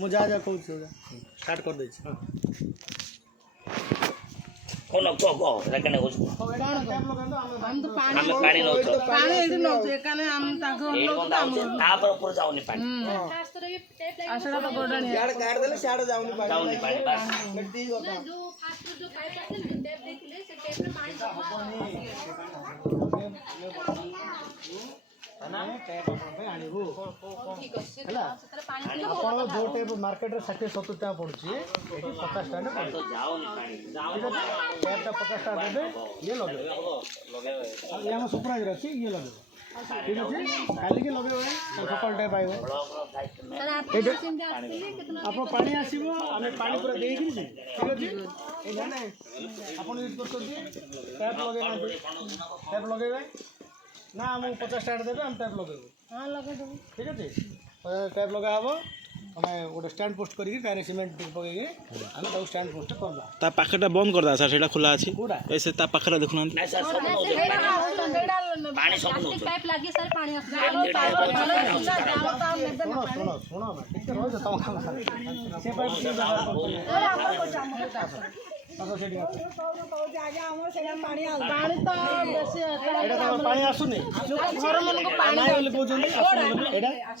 ମୁଁ ଯାହା ଯାହା କହୁଛି ଷ୍ଟାର୍ଟ କରିଦେଇଛି। କଣ କହ କେନେ କହୁଛୁ ଆମେ ପାଣି ନଉଛୁ ତାପରେ ଉପରେ ଯାଉନି ପାଣି ଯାଉନି ପାଣି ଆଣିବୁ ହେଲା। ଆପଣ ଯୋଉ ଟାଇପ ମାର୍କେଟରେ 60-70 ଟଙ୍କା ପଡୁଛି ଏଠି 50 ଟଙ୍କା ପଡୁଛି। ଟ୍ୟାପଟା 50 ଟଙ୍କା ଦେବେ, ଇଏ ଲଗେଇବେ। ଇଏ ଆମ ସୁପରଭାଇଜର ଅଛି, ଇଏ ଲଗେଇବେ। ଠିକ ଅଛି, କାଲିକି ଲଗେଇବେ, ସକାଳ ଟାଇପ ଆଇବ। ଆପଣ ପାଣି ଆସିବ, ଆମେ ପାଣି ପୁରା ଦେଇକିରି ଯିବୁ। ଠିକ ଅଛି, ଆପଣ ୟୁଜ୍ କରୁଛନ୍ତି ଟ୍ୟାପ ଲଗେଇନାହାନ୍ତି, ଟ୍ୟାପ ଲଗେଇବେ ନା ମୁଁ 50 ଟଙ୍କା ଦେବେ, ଆମେ ଟ୍ୟାପ ଲଗେଇବୁ। ଠିକ ଅଛି, ଟ୍ୟାପ ଲଗା ହବ। ଆମେ ଗୋଟେ ଷ୍ଟାଣ୍ଡ ପୋଷ୍ଟ କରିକି ତାର ସିମେଣ୍ଟ ପକେଇକି ଆମେ ତାକୁ ଷ୍ଟାଣ୍ଡ ପୋଷ୍ଟ କରିବା। ତା ପାଖଟା ବନ୍ଦ କରିଦା ସାର୍, ସେଇଟା ଖୋଲା ଅଛି। ଏ ସେ ତା ପାଖରେ ଦେଖୁନାହାନ୍ତି। ପାଣି ସବୁ ଶୁଣ ଶୁଣ ନା ଟିକେ ରହିଛ ତମ କାମ ସେ ପାଣି ଆସୁନି କହୁଛନ୍ତି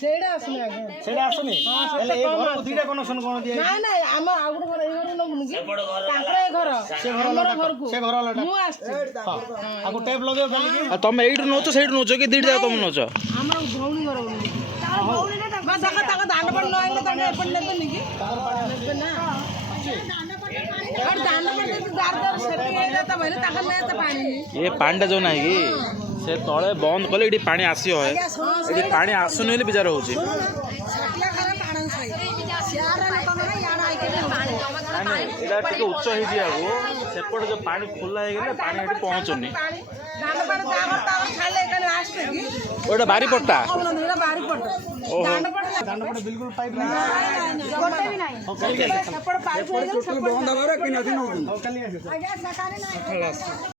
ସେଇଟା ଆସୁନି ହେଲେ ଏ ଘରକୁ ଦିଟା କନେକ୍ସନ କଣ ଦିଆ ଆମ ଆଉ ଗୋଟେ ଘର ଏଇ ଘର ନବୁନି କି ତାଙ୍କର ଏ ଘର ସେ ଘର ଆକୁ ଟେପ ଲଗେଇବ କାଲିକି। ତମେ ଏଇଠୁ ନଉଛ ସେଇଠୁ ନଉଛ କି ଦିଟା ଯାକ ତମେ ନଉଛ? ଆମର ଭଉଣୀ ଘର ଦାଣ୍ଡ ପାଣି ନହେଲେ ତାଙ୍କ ଏପଟେ ନେବେନି କି ये पानी जो ना कि से तले बंद कले ये पानी आसी है, ये पानी आसुन बेले विचार हो उच्च सेपट जो पानी खोला पानी पहुँचुनी बारी पट्टा बिल्कुल पाइप नहीं